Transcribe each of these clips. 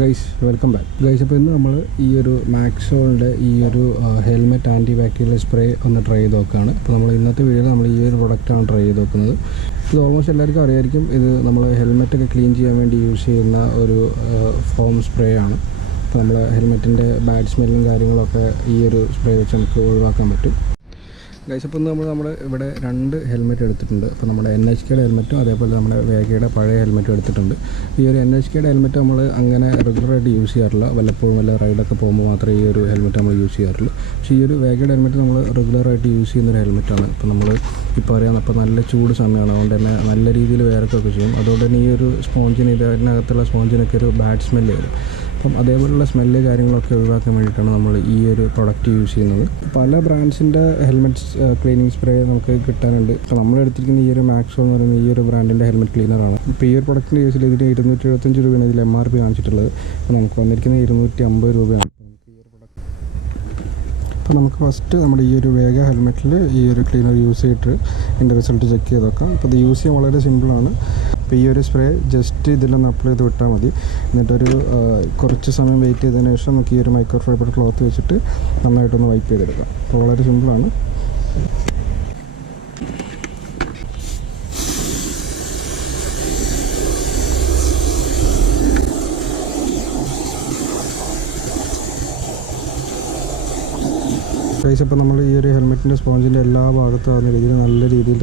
Guys welcome back guys. അപ്പോൾ ഇന്ന് നമ്മൾ ഈ ഒരു മാക്സോളിൻ്റെ ഈ ഒരു ഹെൽമെറ്റ് ആൻറ്റി ബാക്ടീരിയൽ സ്പ്രേ ഒന്ന് ട്രൈ ചെയ്ത് നോക്കുകയാണ്. അപ്പോൾ നമ്മൾ ഇന്നത്തെ വീഡിയോയിൽ നമ്മൾ ഈ ഒരു പ്രൊഡക്റ്റാണ് ട്രൈ ചെയ്ത് നോക്കുന്നത്. ഇത് ഓൾമോസ്റ്റ് എല്ലാവർക്കും അറിയായിരിക്കും. ഇത് നമ്മൾ ഹെൽമെറ്റൊക്കെ ക്ലീൻ ചെയ്യാൻ വേണ്ടി യൂസ് ചെയ്യുന്ന ഒരു ഫോം സ്പ്രേ ആണ്. അപ്പോൾ നമ്മൾ ഹെൽമെറ്റിൻ്റെ ബാഡ് സ്മെല്ലും കാര്യങ്ങളൊക്കെ ഈ ഒരു സ്പ്രേ വെച്ച് നമുക്ക് ഒഴിവാക്കാൻ പറ്റും. ഗൈസ്, അപ്പോൾ നമ്മൾ ഇവിടെ 2 ഹെൽമെറ്റ് എടുത്തിട്ടുണ്ട്. അപ്പോൾ നമ്മുടെ NHKയുടെ ഹെൽമെറ്റും അതേപോലെ നമ്മുടെ വേഗയുടെ പഴയ ഹെൽമെറ്റും എടുത്തിട്ടുണ്ട്. ഈ ഒരു NHKയുടെ ഹെൽമെറ്റ് നമ്മൾ അങ്ങനെ റെഗുലറായിട്ട് യൂസ് ചെയ്യാറില്ല. വല്ലപ്പോഴും വല്ല റൈഡൊക്കെ പോകുമ്പോൾ മാത്രമേ ഈ ഒരു ഹെൽമെറ്റ് നമ്മൾ യൂസ് ചെയ്യാറുള്ളൂ. പക്ഷേ ഈ ഒരു വേഗയുടെ ഹെൽമെറ്റ് നമ്മൾ റെഗുലറായിട്ട് യൂസ് ചെയ്യുന്നൊരു ഹെൽമെറ്റാണ്. ഇപ്പോൾ നമ്മൾ ഇപ്പോൾ അറിയാം, അപ്പോൾ നല്ല ചൂട് സമയമാണ്. അതുകൊണ്ട് തന്നെ നല്ല രീതിയിൽ വേർക്കൊക്കെ ചെയ്യും. അതുകൊണ്ട് തന്നെ ഈ ഒരു സ്പോഞ്ചിന് ഇതിനകത്തുള്ള സ്പോഞ്ചിനൊക്കെ ഒരു ബാഡ് സ്മെല്ല് വരും. അപ്പം അതേപോലുള്ള സ്മെല്ല് കാര്യങ്ങളൊക്കെ ഒഴിവാക്കാൻ വേണ്ടിയിട്ടാണ് നമ്മൾ ഈ ഒരു പ്രൊഡക്റ്റ് യൂസ് ചെയ്യുന്നത്. പല ബ്രാൻഡ്സിൻ്റെ ഹെൽമെറ്റ് ക്ലീനിങ് സ്പ്രേ നമുക്ക് കിട്ടാനുണ്ട്. അപ്പോൾ നമ്മളെടുത്തിരിക്കുന്ന ഈ ഒരു മാക്സോൾ എന്ന് പറയുന്ന ഈ ഒരു ബ്രാൻഡിൻ്റെ ഹെൽമെറ്റ് ക്ലീനറാണ്. ഇപ്പോൾ ഈ ഒരു പ്രൊഡക്റ്റിൻ്റെ യൂസിൽ ഇതിന് 275 രൂപയാണ് ഇതിൽ MRP കാണിച്ചിട്ടുള്ളത്. അപ്പോൾ നമുക്ക് വന്നിരിക്കുന്നത് 250 രൂപയാണ്. അപ്പോൾ നമുക്ക് ഫസ്റ്റ് നമ്മുടെ ഈ ഒരു വേഗ ഹെൽമെറ്റിൽ ഈ ഒരു ക്ലീനർ യൂസ് ചെയ്തിട്ട് ഇതിൻ്റെ റിസൾട്ട് ചെക്ക് ചെയ്ത് നോക്കാം. അപ്പോൾ ഇത് യൂസ് ചെയ്യാൻ വളരെ സിമ്പിളാണ്. അപ്പോൾ ഈ ഒരു സ്പ്രേ ജസ്റ്റ് ഇതിലൊന്ന് അപ്ലൈ ചെയ്ത് വിട്ടാൽ മതി. എന്നിട്ടൊരു കുറച്ച് സമയം വെയിറ്റ് ചെയ്തതിന് ശേഷം നമുക്ക് ഈ ഒരു മൈക്രോ ഫൈബർ ക്ലോത്ത് വെച്ചിട്ട് നന്നായിട്ടൊന്ന് വൈപ്പ് ചെയ്തെടുക്കാം. അപ്പോൾ വളരെ സിമ്പിളാണ്. ഗൈസ്, ഇപ്പോൾ നമ്മൾ ഈ ഒരു ഹെൽമെറ്റിൻ്റെ സ്പോഞ്ചിൻ്റെ എല്ലാ ഭാഗത്തും ആകുന്ന രീതിയിൽ നല്ല രീതിയിൽ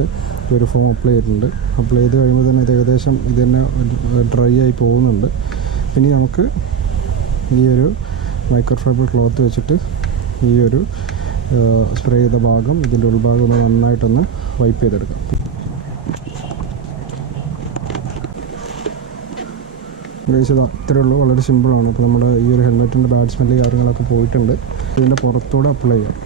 ഒരു ഫോം അപ്ലൈ ചെയ്തിട്ടുണ്ട്. അപ്ലൈ ചെയ്ത് കഴിയുമ്പോൾ തന്നെ ഇത് ഏകദേശം ഇത് തന്നെ ഡ്രൈ ആയി പോകുന്നുണ്ട്. ഇനി നമുക്ക് ഈ ഒരു മൈക്രോ ഫൈബർ ക്ലോത്ത് വെച്ചിട്ട് ഈ ഒരു സ്പ്രേ ചെയ്ത ഭാഗം ഇതിൻ്റെ ഉൾഭാഗം ഒന്ന് നന്നായിട്ടൊന്ന് വൈപ്പ് ചെയ്തെടുക്കാം. ഗൈസ്, ഇത് അത്രയേ ഉള്ളൂ. വളരെ സിമ്പിളാണ്. അപ്പോൾ നമ്മുടെ ഈ ഒരു ഹെൽമെറ്റിൻ്റെ ബാഡ് സ്മെല്ല് കാര്യങ്ങളൊക്കെ പോയിട്ടുണ്ട്. ഇതിൻ്റെ പുറത്തൂടെ അപ്ലൈ ചെയ്യാം.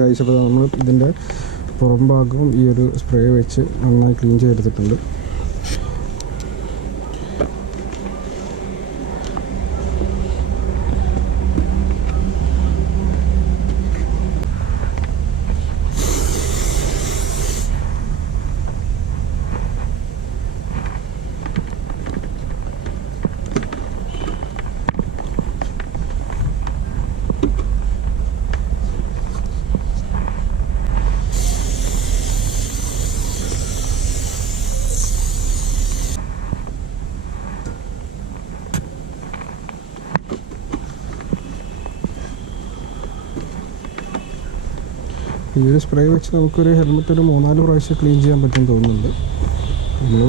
ഗൈസ്, അപ്പോൾ നമ്മൾ ഇതിൻ്റെ പുറം ഭാഗവും ഈ ഒരു സ്പ്രേ വെച്ച് നന്നായി ക്ലീൻ ചെയ്തെടുത്തിട്ടുണ്ട്. ഈ ഒരു സ്പ്രേ വെച്ച് നമുക്കൊരു ഹെൽമെറ്റ് ഒരു 3-4 പ്രാവശ്യം ക്ലീൻ ചെയ്യാൻ പറ്റുമെന്ന് തോന്നുന്നുണ്ട്. നമ്മൾ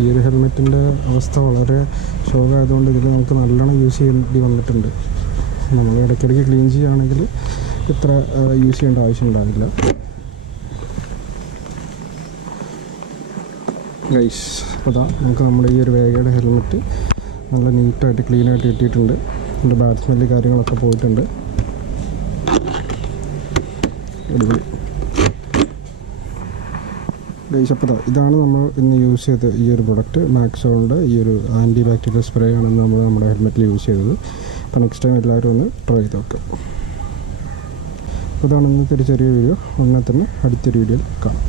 ഈ ഒരു ഹെൽമെറ്റിൻ്റെ അവസ്ഥ വളരെ ശോകമായതുകൊണ്ട് ഇതിൽ നമുക്ക് നല്ലോണം യൂസ് ചെയ്യേണ്ടി വന്നിട്ടുണ്ട്. നമ്മൾ ഇടയ്ക്കിടയ്ക്ക് ക്ലീൻ ചെയ്യുകയാണെങ്കിൽ ഇത്ര യൂസ് ചെയ്യേണ്ട ആവശ്യം ഉണ്ടാവില്ല. ഗൈസ്, അപ്പോൾ അതാ നമുക്ക് നമ്മുടെ ഈ ഒരു വേഗയുടെ ഹെൽമെറ്റ് നല്ല നീറ്റായിട്ട് ക്ലീനായിട്ട് കിട്ടിയിട്ടുണ്ട്. അതിൻ്റെ ബാഡ് സ്മെല്ല് കാര്യങ്ങളൊക്കെ പോയിട്ടുണ്ട്. അടിപൊളി. ഗൈസ്, അപ്പോൾ ഇതാണ് നമ്മൾ ഇന്ന് യൂസ് ചെയ്ത ഈ ഒരു പ്രൊഡക്റ്റ്. മാക്സോളിൻ്റെ ഈ ഒരു ആൻറ്റി ബാക്ടീരിയൽ സ്പ്രേ ആണെന്ന് നമ്മൾ നമ്മുടെ ഹെൽമെറ്റിൽ യൂസ് ചെയ്തത്. അപ്പോൾ നെക്സ്റ്റ് ടൈം എല്ലാവരും ഒന്ന് ട്രൈ ചെയ്ത് നോക്കാം. അപ്പോൾ ഇതാണ് ഇന്നത്തെ ഒരു ചെറിയ വീഡിയോ. അങ്ങനെ തന്നെ അടുത്തൊരു വീഡിയോയിൽ കാണാം.